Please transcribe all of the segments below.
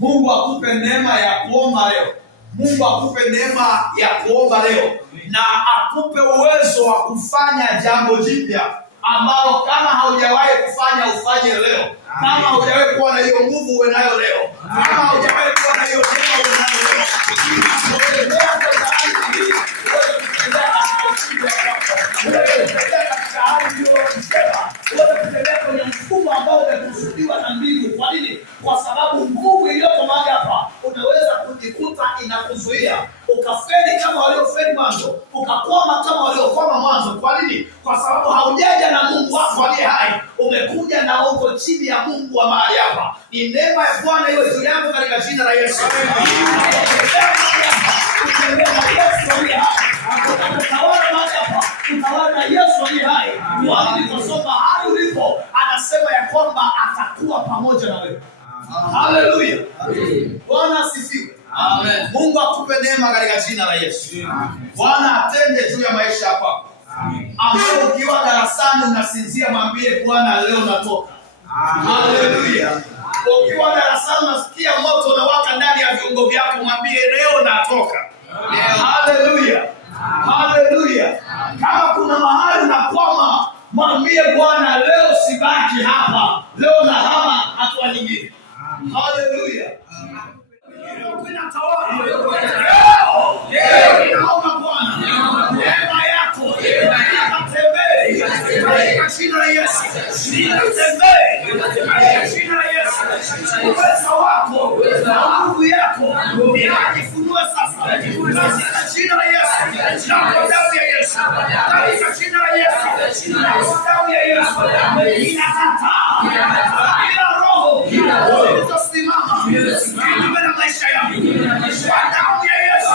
Mungu akupe neema ya kuomba leo. Mungu akupe neema ya kuomba leo, na akupe uwezo wa kufanya jambo jipya ambalo kama haujawahi kufanya ufanye leo. Kama haujawahi kuwa na hiyo nguvu uwe nayo leo. Kama haujawahi kuwa na hiyo neema uwe nayo leo. Kwenye mfumo ambao umekusudiwa na mbingu. Kwa nini? Kwa sababu nguvu iliyoko mahali hapa unaweza kujikuta inakuzuia ukafeli kama waliofeli mwanzo, ukakwama kama waliokwama mwanzo. Kwa nini? Kwa sababu haujaja na Mungu wako aliye hai, umekuja na uko chini ya Mungu wa mahali hapa. Ni neema ya Bwana hiyo juu yangu katika jina la Yesu. Utawala Yesu aliye hai. Kusoma hadi ulipo anasema ya kwamba atakuwa pamoja na wewe. Haleluya. Bwana asifiwe. Amen. Mungu akupe neema katika jina la Yesu. Bwana atende juu ya maisha yako. Amen. Ambapo ukiwa darasani unasinzia, mwambie Bwana leo natoka. Haleluya. Ukiwa darasani unasikia moto unawaka ndani ya viungo vyako, mwambie leo natoka. Haleluya. Haleluya. Kama kuna mahali unakwama, mwambie Bwana leo sibaki hapa. Leo nahama hatua nyingine. Haleluya. Naomba Bwana neema yako ikatembee katika jina la Yesu. Ikatembee katika jina la Yesu. Uwezo wako na nguvu yako inajifunua sasa katika jina la Yesu. Na kwa damu ya Yesu, katika jina la Yesu, na kwa damu ya Yesu inakataa kila roho iliyosimama kinyume na maisha yangu. Kwa damu ya Yesu,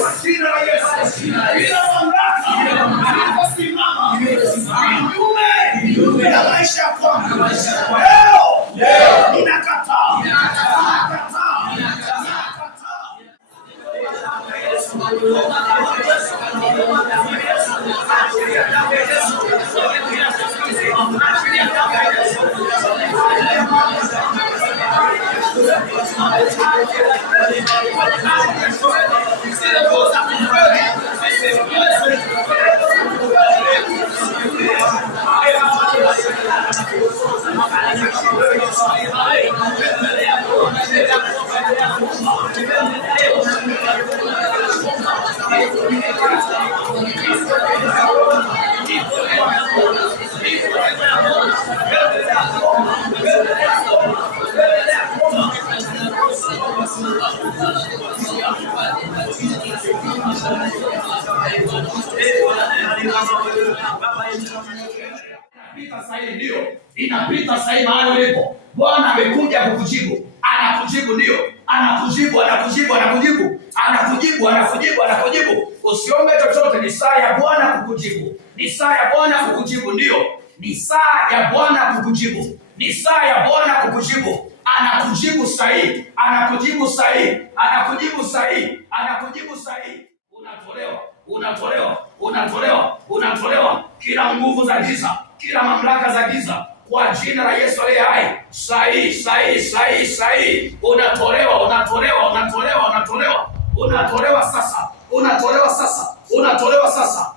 kwa jina la Yesu, kila mamlaka iliyosimama kinyume na maisha yako leo inakataa. Inapita sasa hivi mahali ulipo. Bwana amekuja kukujibu. Anakujibu ndio. Anakujibu. Usiombe chochote, ni saa ya Bwana kukujibu. Ni saa ya Bwana kukujibu ndio. Ni saa ya Bwana kukujibu. Ni saa ya Bwana kukujibu. Anakujibu sahihi. Anakujibu sahihi. Unatolewa kila nguvu za giza, kila mamlaka za giza kwa jina la Yesu aliye hai. Sahihi. Unatolewa sasa.